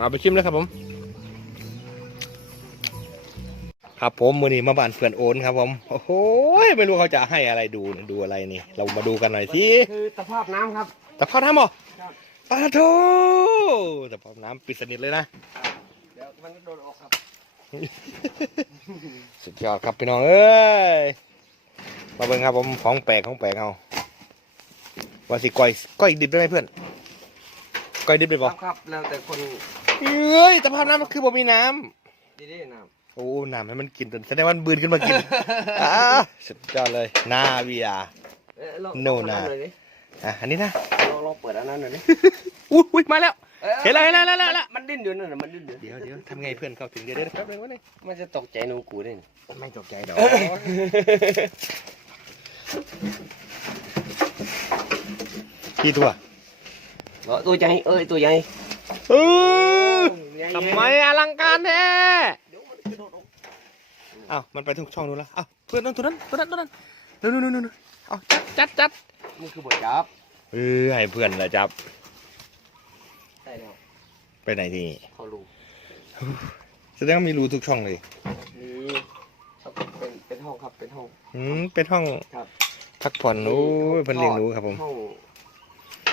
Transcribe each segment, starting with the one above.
เอาไปชิมเลยครับผม ครับผมมือนี้มาบ้านเพื่อนโอนครับผม โอ้โหไม่รู้เขาจะให้อะไรดูดูอะไรนี่ เรามาดูกันหน่อยสิคือสภาพน้ำครับตะพาน้ำเหรอครับปลาโถตะพาน้ำปิดสนิทเลยนะ เดี๋ยวมันโดนออกครับ สุดยอดครับพี่น้องเอ้ย มาเบิ่งครับผมของแปลกของแปลกเอาว่าสิก้อยก้อยดิบได้ไหมเพื่อนก้อยดิบได้คปะรับครับแล้วแต่คน เอ้ยตะพาน้ำมันคือบ่มีน้ดีๆน้ำโอ้น้ำให้มันกินจนแสดงว่ามันบืนขึ้นมากินอ่าสุดยอดเลยนาเวียำเอ้ยลองโน่ลองน่ะเปิดอัหอยดิอะอันนี้นะลองลองเปิดอันนั้นหน่อยดิอุ้ยอุ้ยมาแล้ว อ้ยเห็นแล้วเห็นแล้วเห็นแล้วเห็นแล้ว มันดิ้นอยู่นั่นน่ะมันดิ้นอยู่เดี๋ยวเดี๋ยวทำไงเพื่อนเข้าถึงเดี๋ยวเดี๋ยวแป๊บนึงวะนี่มันจะตกใจหนูกูได้นี่ไม่ตกใจดอกกี่ตัว เออตัวใหญ่เอ้ยตัวใหญ่เออใหญ่ ทำไมอลังการแท้เดี๋ยวมันกระโดดออกอ้าวมันไปทุกช่องนู้นแล้วอ้าวเพื่อนนั่นตัวนั้นตัวนั้นตัวนั้นนู่นนู่นนู่นนู่นเอาจัดจัดจัดนี่คือบทจับเออให้เพื่อนละจับใช่แล้วไปไหนทีเขารู้แสดงว่ามีรูทุกช่องเลยนี่ครับเป็นเป็นห้องครับเป็นห้องอืมเป็นห้องครับพักผ่อนโอ้ยเพิ่นเลี้ยงหนูครับผมห้อง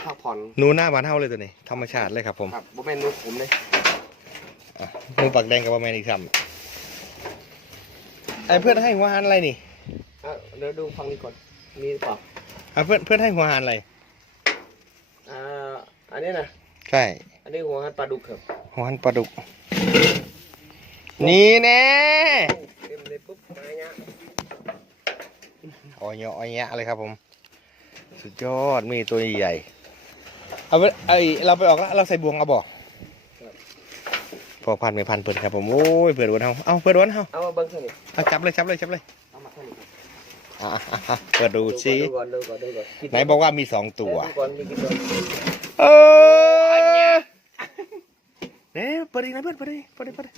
พักผ่อนหนูหน้าบ้านเฮาเลยตัวนี้ธรรมชาติเลยครับผมครับบ่แม่นหนูผมเลย หนูปากแดงกับว่าแมนอีกซ้ำไอ้เพื่อนให้หัวหารอะไรนี่อะเดี๋ยวดูฟังนี้ก่อนมีหรือเปล่าอะเพื่อนเพื่อนให้หัวหารอะไร อ่า อันนี้นะ ใช่ อันนี้หัวหันปลาดุกครับหัวหารปลาดุก นี่แน่เต็มเลยปุ๊บมาเนี้ยอ้อยเงาะอ้อยแงะเลยครับผม สุดยอดมีตัวใหญ่ๆเอาไปไอเราไปออกแล้วเราใส่บวงเอาบ่ พอพันไม่พันเปิดครับผมโอ้ยเปิดวันเฮาเอาเปิดวันเฮาเอามาเบิ้งเท่านี้เอาจับเลยจับเลยจับเลยเอามาเท่านี้อะอะอะเปิดดูสิดูก่อนดูก่อนดูก่อนไหนบอกว่ามีสองตัวดูก่อนมีกี่ตัวเออเนี่ยเปิดอีกนะเพื่อนเปิดอีกเปิดอีกเปิดอีก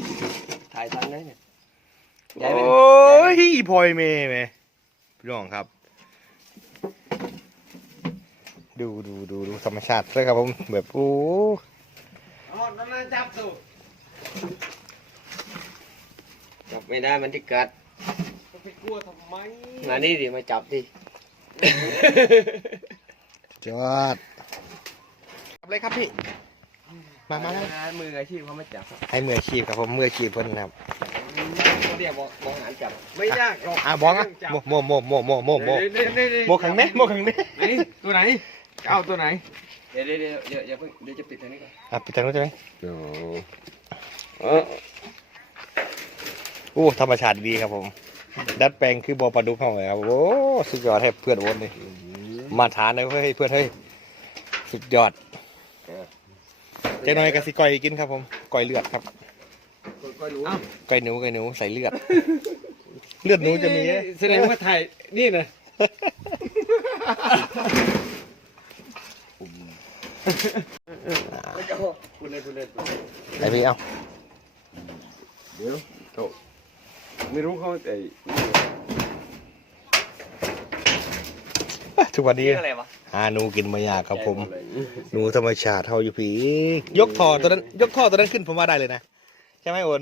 ถ่ายทันได้เนี่ยโอใหญ่ไหม้ยพลอยเมย์เมย์พี่น้องครับ ดูดูดูดูธรรมชาติเลยครับผมแบบโอ้อ๋อนั่นจับตัว จับไม่ได้มันจะกัดไปกลัวทำไมมานี่ดิมาจับดิจอดจับเลยครับพี่ มามามามืออาชีพเขาไม่จับครับให้มืออาชีพครับผมมืออาชีพเพิ่นนะครับเขาเรียกว่าบริหารจับ ไม่ยากหรอกอะบองอะโมโมโมโมโมโมโมโมขังเนี้โมขังเนี้ไหนตัวไหนจะเอาตัวไหนเดี๋ยวเดี๋ยวเดี๋ยวเดี๋ยวอย่าเพิ่งเดี๋ยวจะปิดทางนี้ก่อนอะไปทางนู้นใช่ไหมเอ อโอ้ธรรมชาติดีครับผม ดัดแปลงคือบ่อปลาดุกเข้าเลยครับโอ้สุดยอดให้เพื่อนวนเลยมาทานเลยเฮ้ยเพื่อนเฮ้ยสุดยอดเจ๊น้อยกะสิก้อยกินครับผมก้อยเลือดครับก็รู้ก้อยหนูก้อยหนูใส่เลือด เลือดหนูจะมีเอ๊ะแสดงว่าถ่ายนี่นะคุณเลยคุณเลยไหนพี่เอา เดี๋ยวโตไม่รู้เขาแต่ทุกวันนี้อะไรวะหาหนูกินมายากครับผม หนูธรรมชาติเท่าอยู่พี่ยกท่อตัวนั้น ยกท่อตัวนั้นขึ้นผมว่าได้เลยนะ ใช่ไหมโอน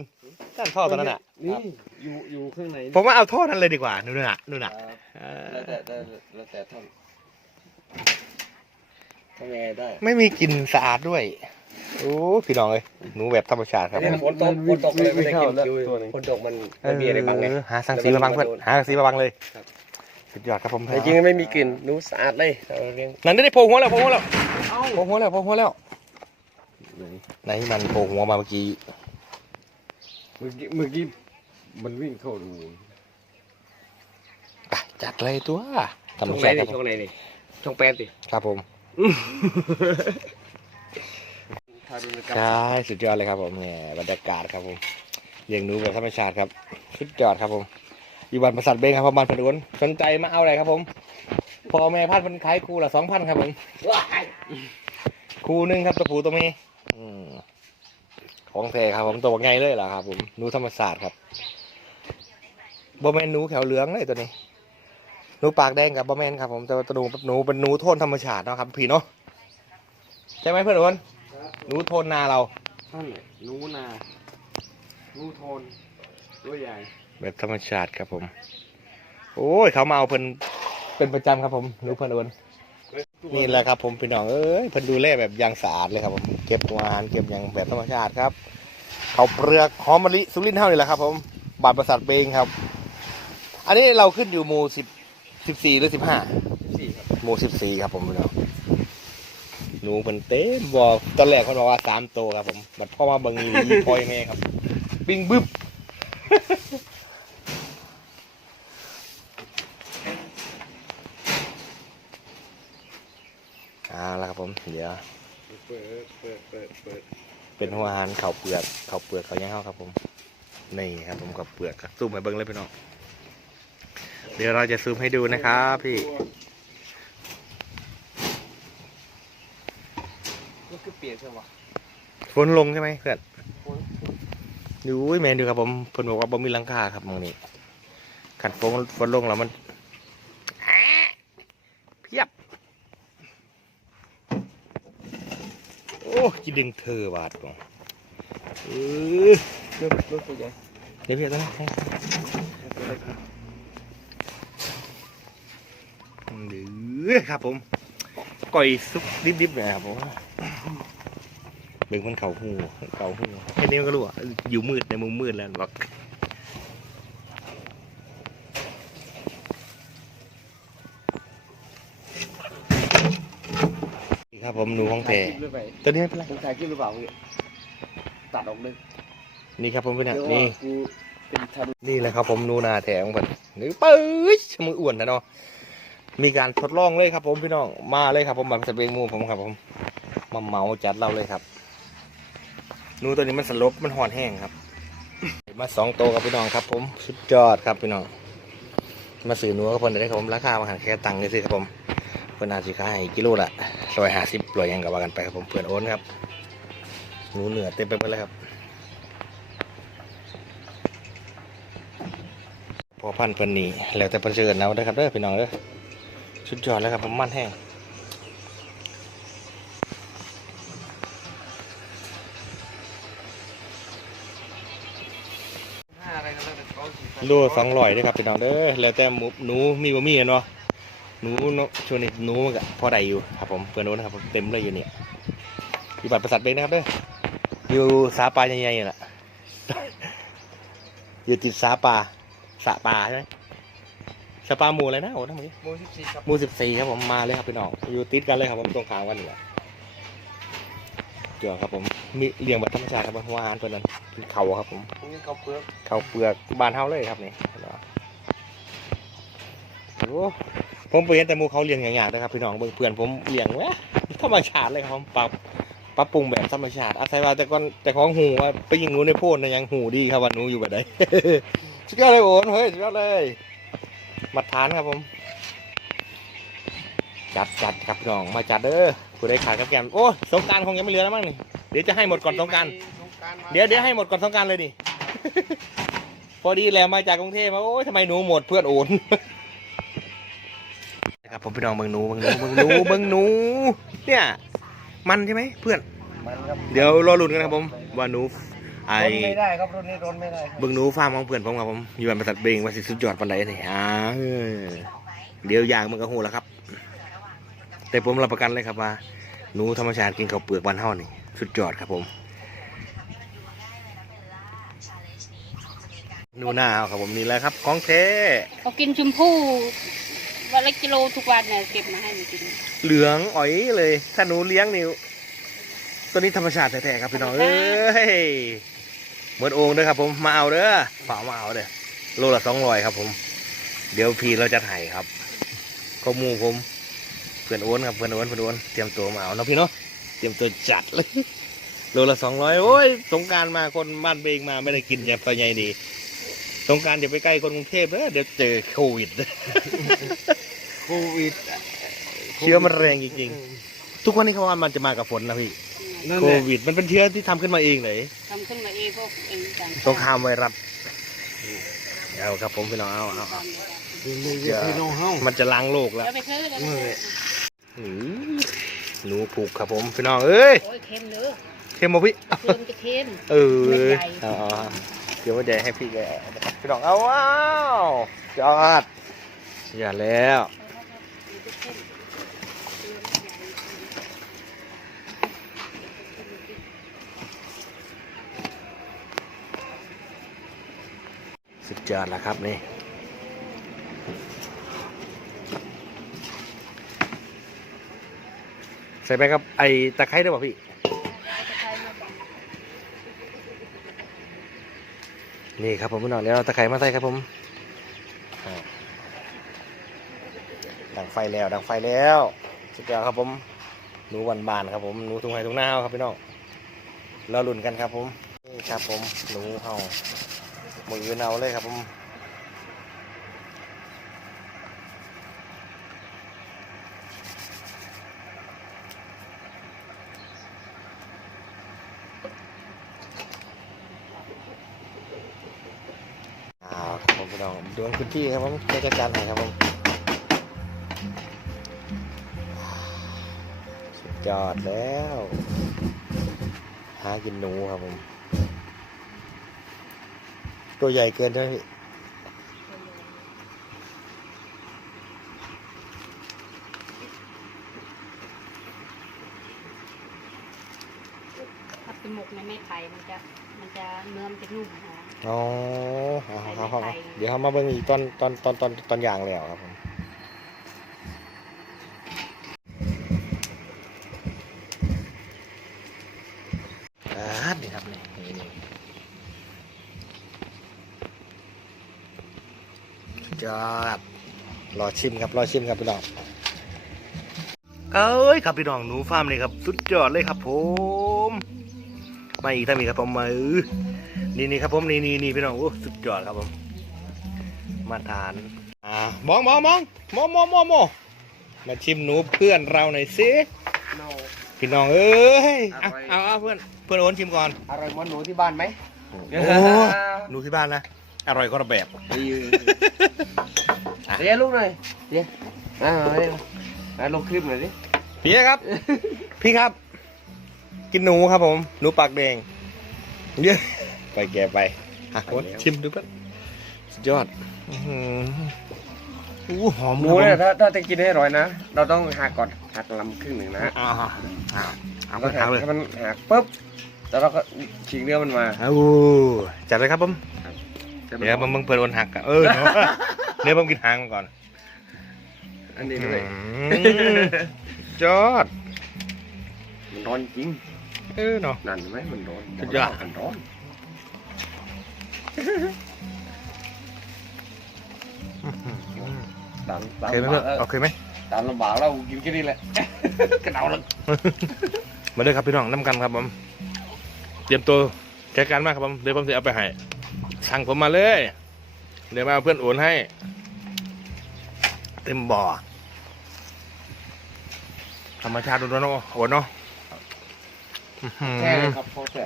นั่นท่อตัวนั้นอะ นี่อยู่อยู่ข้างในผมว่าเอาท่อนั้นเลยดีกว่านู่นน่ะนู่นน่ะเอแล้วอแต่แต่แล้วแต่ท่านทำยังไงได้ ไม่มีกลิ่นสะอาดด้วย โอ้พี่น้องเลยหนูแบบธรรมชาติครับนี่ฝนตกฝนตกเลยไม่ได้กินคิวฝนตกมันมันมีอะไรบ้างไงเออหาสังสีมาบังเพื่อนหาสังสีมาบังเลยครับสุดยอดครับผมแต่จริงๆไม่มีกลิ่นหนูสะอาดเลยเราเลี้ยงนั่นได้โผล่หัวแล้วโผล่หัวแล้วเอ้าโผล่หัวแล้วโผล่หัวแล้วไหนมันโผล่หัวมาเมื่อกี้เมื่อกี้เมื่อกี้มันวิ่งเข้ารูไปจัดเลยตัวธรรมช่องไหนชาติคดิรับผช่อมงไหนดิช่องแปดดิครับผม ทารุณกรรมใช่สุดยอดเลยครับผมเนี่ยบรรยากาศครับผมเลี้ยงหนูแบบธรรมชาติครับสุดยอดครับผมอยู่บ้านประสาทเบงครับประมาณพันวนสนใจมาเอาอะไรครับผมพ่อแม่พันเป็นขายคู่ละสองพันครับผมว้ายคู่หนึ่งครับตัวผู้ตัวเมียอืมของแท้ครับผมตัวไงเลยเหรอครับผมหนูธรรมศาสตร์ครับบอแมนหนูแขวเหลืองเลยตัวนี้หนูปากแดงกับบอแมนครับผมแต่ว่าตัวหนูหนูเป็นหนูโทนธรรมชาติเนาะครับพี่เนาะใช่ไหมเพื่อนอ้วน หนูโทนนาเรา นั่นแหละหนูนาหนูโทน ตัวใหญ่ แบบธรรมชาติครับผม โอ้ย เขามาเอาเพิ่นเป็นประจำครับผมหนูเพิ่นโอนนี่แหละครับผมพี่น้องเอ้ยเพิ่นดูแลแบบอย่างสะอาดเลยครับผมเก็บอาหารเก็บอย่างแบบธรรมชาติครับเขาวเปลือกหอมมะลิสุรินทร์เท่านี่แหละครับผมบาดประสาทเบงครับ อันนี้เราขึ้นอยู่หมู่สิบสิบสี่หรือสิบห้า สี่ครับหมู่สิบสี่ครับผมพี่น้อง หนูเพิ่นเต็มบ่อตอนแรกเพิ่นบอกว่าสามตัวครับผมบัดพ่อมาเบิ่งนี่พอยแม่ครับ ปิ้งบึ้บเอาละครับผม เดี๋ยว เปิดเปิดเปิดเปิดเป็นหัวอาหารข้าเปลือกเข้าเปลือกเขาย่างเข้าครับผม นี่ครับผมข้าเปลือกครับซูมไปเบิ้งเลยพี่น้อง เดี๋ยวเราจะซูมให้ดูนะครับพี่มันคือเปียกใช่ปะฝนลงใช่ไหมเพื่อนดูแมนดูครับผมเพิ่นบอกว่าบ่มีหลังคาครับมองนี้ขัดฝนฝนลงแล้วมันแอะเพียบ โอ้จิดึงเธอบาดบ่เออรถรถตัวใหญ่เดี๋ยวพี่ต้องให้ดื้อครับผมก่อยซุปดิบๆเลยครับผม เบิ่งมันเข่าหูเข่าหูแค่นี้มันก็รู้ว่าอยู่มืดในมุมมืดแล้วบอกนี่ครับผมหนูของแท้ถ่ายคลิปหรือเปล่าตัวนี้ไม่เป็นไรผมถ่ายคลิปหรือเปล่าพี่ตัดออกเลยนี่ครับผมเป็นเดี๋ยวนี่ว่ากูเป็นทารุณนี่แหละครับผมนูนาแถงผมนี่ปื้ยมืออ้วนนะเนาะมีการทดลองเลยครับผมพี่น้องมาเลยครับผมแบบสเปงมูผมครับผมมาเหมาจัดเราเลยครับ หนูตัวนี้มันสลบมันห่อนแห้งครับ มาสองโตวกับพี่น้องครับ ผมสุดยอดครับพี่น้อง มาสื่อหนูกับเพิ่ได้ครับผมราคามาหันแค่ตังค์นี่สิครับผมเพิ่นอาสิขาให้กิโลละร้อยห้าสิบร้อยยังกับว่ากันไปครับผมเพื่อนโอนครับหนูเหนือเต็มไปหมดเลยครับพอพันเพิ่นนี่แล้วแต่เพิ่นเชิญเอาเด้ครับเด้อพี่น้องเด้อสุดยอดแล้วครับผมมันแห้ง โลสองร้อยเด้อครับพี่น้องเด้อแล้วแต่หมูหนูมีบ่มีกันเนาะหนูเนาะช่วงนี้หนูมันก็พอได้อยู่ครับผมเพื่อนโน้นครับผมเต็มเลยอยู่เนี่ยอยู่บัตรประสาทเบงนะครับเด้ออยู่สาปลาใหญ่ๆนี่แหละอยู่ติดสาปลาสาปลาใช่ไหมสาปลาหมูอะไรนะโอ้ทั้งหมดโมสิบสี่ครับหมู่สิบสี่ครับผมมาเลยครับพี่น้องอยู่ติดกันเลยครับผมตรงกลางกันอยู่ เกี่ยวครับผมมีเลี้ยงแบบธรรมชาติครับเพราะว่าอาหารเพิ่นนั้นเป็นเขาครับผมพวกนี้เขาเปลือกเขาเปลือกบานเฮาเลยครับนี่โอ้ผมไปเห็นแต่หมูเขาเลี้ยงอย่างๆนะครับพี่น้องเบิ่งเพื่อนผมเลี้ยงแหวะธรรมชาติเลยครับผมปรับปรับปรุงแบบธรรมชาติอาศัยว่าแต่ก่อนแต่ของหูว่าไปยิงหนูในโพนนะยังหูดีครับว่าหนูอยู่แบบใดสุดยอดเลยโอนเฮ้ยสุดยอดเลยมาทานครับผม จัดจัดครับพี่น้องมาจัดเด้อ ผู้ได้ขายกับแกมโอ้สงกรารคงยังไม่เหลือแล้วมั้งนี่เดี๋ยวจะให้หมดก่อนสงกรารสงกรานต์มาเดี๋ยวเดี๋ยวให้หมดก่อนสงกรารเลยดิ พอดีแล้วมาจากกรุงเทพมาโอ้ยทำไมหนูหมดเพื่อนโอน นะครับผมพี่น้องเบิ่งหนูเบิ่งหนูเบิ่งหนูเบิ่งหนู เนี่ย มันใช่ไหมเพื่อน มันครับเดี๋ยวรอลุ้นกันนะครับผมว่าหนูไอ รนไม่ได้ครับรถนี้รนไม่ได้ครับเบิ่งหนูฟาร์มของเพื่อนผมครับผมอยู่บ้านประสัดเบงว่าสิสุดยอดปันใดนี่อ่าเออเดี๋ยวอย่างมันก็หูแล้วครับ แต่ผมรับประกันเลยครับว่าหนูธรรมชาติกินข้าวเปลือกบ้านเฮานี่สุดยอดครับผมหนูหน้าเอาครับผมนี่แหละครับ ของแท้เขากินชมพู่วันละกิโลทุกวันเนี่ยเก็บมาให้มันกินเหลืองอ๋อยเลย ถ้าหนูเลี้ยงนิวตัวนี้ธรรมชาติแท้ๆครับพี่น้องเอ้ยเหมือนโอ่งเด้อครับ ผมมาเอาเด้อฝากมาเอาเด้อโลละสองร้อยครับ ผม เดี๋ยวพี่เราจะถ่ายครับข้อมูลผม เพื่อนโอนครับเพื่อนโอนเพื่อนโอนเตรียมตัวมาเอาเนาะพี่เนาะเตรียมตัวจัดเลยโลละสองร้อยโอ้ยสงกรารมาคนบ้านเบงมาไม่ได้กินแบบตัวใหญ่ดีสงกรารอย่าไปใกล้คนกรุงเทพเด้อเดี๋ยวเจอโควิดโควิดเชื้อมันแรงจริงๆทุกวันนี้เขาว่ามันจะมากับฝนนะพี่นั่นโคแหละวิด มันเป็นเชื้อที่ทำขึ้นมาเองเลยทำขึ้นมาเองพวกเองต่างสงครามไวรัสเอาครับผมพี่น้องเอาเอาเอานี่นี่พี่น้องเฮามันจะล้างโลกแล้ว หนูผูกครับผมพี่น้องเอ้ยโอ้ยเค็มเด้อเค็มบ่พี่เค็มจะเค็มเออเม็ดใหญ่เอาเอาเอาเดี๋ยวมาแดงให้พี่แกนะครับพี่น้องเอาว้าวจอดอย่าแล้วสุดยอดแล้วครับนี่ ใส่ไปครับไอตะไคร้ได้ป่ะพี่ นี่ครับผมพี่น้องเดี๋ยวเราตะไคร้มาใส่ครับผมดังไฟแล้วดังไฟแล้วสุดยอดครับผมหนูวันบานครับผมหนูทุ่งไห้ทุ่งน้าครับพี่น้องเราลุ่นกันครับผมนี่ครับผมหนูเฮามือเอาเลยครับผมอ้าวครับผมพี่น้องดวง พี่ครับผมจะจัดการให้ครับผมสุดยอดแล้ว หากินหนูครับผม ตัวใหญ่เกินใช่ไหมพี่ถ้าเป็นหมกในไม่ไข่มันจะ มันจะเนื้อมันจะนุ่มหอม อ๋อเอาเอาเอาเอาใส่เดี๋ยวเขามาเบิ่งอีกตอนตอนตอนตอนตอนอย่างแล้วครับผมอ่านี่ครับนี่นี่นี่สุดยอดรอชิมครับรอชิมครับพี่น้องเอ้ยครับพี่น้องหนูฟาร์มนี่ครับสุดยอดเลยครับผมมาอีกถ้ามีครับผมมาเออ นี่นี่ครับผมนี่นี่นี่พี่น้องโอ้สุดยอดครับผม มาทานอ่ามองมองมองมองมองมองมองมาชิมหนูเพื่อนเราหน่อยสิโนพี่น้องเอ้ยอเอาร่อยเอาเอาเพื่อนเพื่อนโอนชิมก่อนอร่อยเหมือนหนูที่บ้านไหมโอ้หนูที่บ้านนะอร่อยคนละแบบดีเดี๋ยวลูกหน่อยเดี๋ยวอ่าเอาเลยอ่าลงคลิปหน่อยดิพี่ครับ พี่ครับ กินหนูครับผม หนูปากแดงเยอะ ไปแกไปอะโอนชิมดูเพื่อนสุดยอดอื้อหืออู้หอมหนูครับผมเนี่ยถ้าถ้าจะกินให้อร่อยนะ เราต้องหักก่อนหักลำครึ่งหนึ่งนะอ่าอ่าเอาเราไปหักทำเลยให้มันหักปุ๊บแล้วเราก็ฉีกเนื้อมันมาเอาจัดเลยครับผมจะเดี๋ยวมึงมึงเปิดวันหักอะเออเนอะเดี๋ยวผมกินหางมันก่อน อันนี้ด้วยอืมจอดมันร้อนจริงเออเนาะนั่นเห็นไหมมันร้อนสุดยอดมันร้อน ตามโอตามเคไหมลำเพื่บาอกนโอเคไหมตามลำบากเรากินแค่นี้แหละ กระเดาแล้วมาเด้อครับพี่น้องน้ำกันครับผมเตรียมตัวแก้การมากครับผมเดี๋ยวผมจะเอาไปให้สั่งผมมาเลย เดี๋ยวมาเอาเพื่อนโอนให้ เต็มบ่อธรรมชาติล้วนๆเนาะโอนเนาะอื้อหือแค่เลยครับพ่อแค่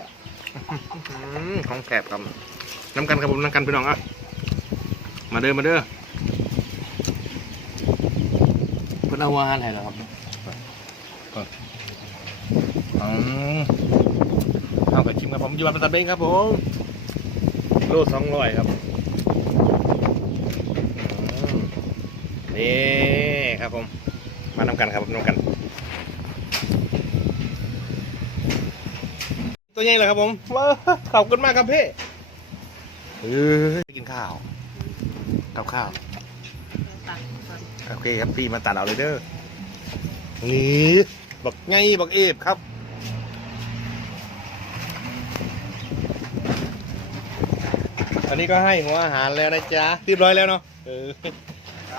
อืมของแสบครับ น้ำกันครับผมน้ำกันพี่น้องอะมาเด้อมาเด้อเพื่อนเอาวานให้แล้วครับอืมเอาไปชิมครับผมอยู่บ้านประตัดเบงครับผมโลสองร้อยครับอืมนี่ครับผม มาน้ำกันครับผมน้ำกัน ตัวใหญ่เลยครับผมว้าขอบคุณมากครับพี่ เฮ้ยกินข้าวกับข้าวตักก่อนโอเคครับพี่มาตัดเอาเลยเด้อนี่บักไงบักเอฟครับอันนี้ก็ให้หัวอาหารแล้วนะจ๊ะเรียบร้อยแล้วเนาะเออ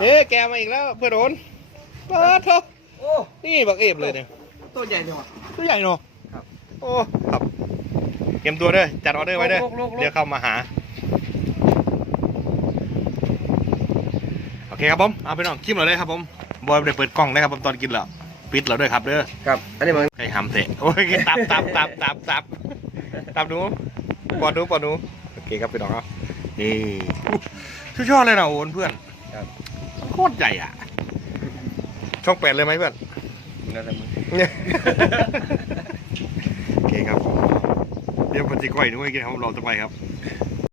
เฮ้แกมาอีกแล้วเพื่อนโอนเปิดเถอะโอ้นี่บักเอฟเลยเนี่ยตัวใหญ่จังวะตัวใหญ่เนาะครับโอ้ครับเตรียมตัวเด้อจัดออเดอร์ไว้เด้อลูกลูกลูกเดี๋ยวเข้ามาหา โอ เคครับผมเอาไปน้องคิมเราเลยครับผมบอยได้เปิดกล้องได้ครับผมตอนกินแล้วปิดเราด้วยครับเด้อครับ อันนี้มันไก่หำเตะโอ้ยตับตับตับตับตับตับหนูปอดหนูปอดหนูโอเคครับพี่น้องครับนี่ชื่อชอบเลยนะโอนเพื่อนครับโคตรใหญ่อะ ช่องแปดเลยไหมเพื่อนนั่นแหละมึงเนี่ยเคครับเดี๋ยวพันธิก้อยนุ้ยกินครับเราจะไปครับ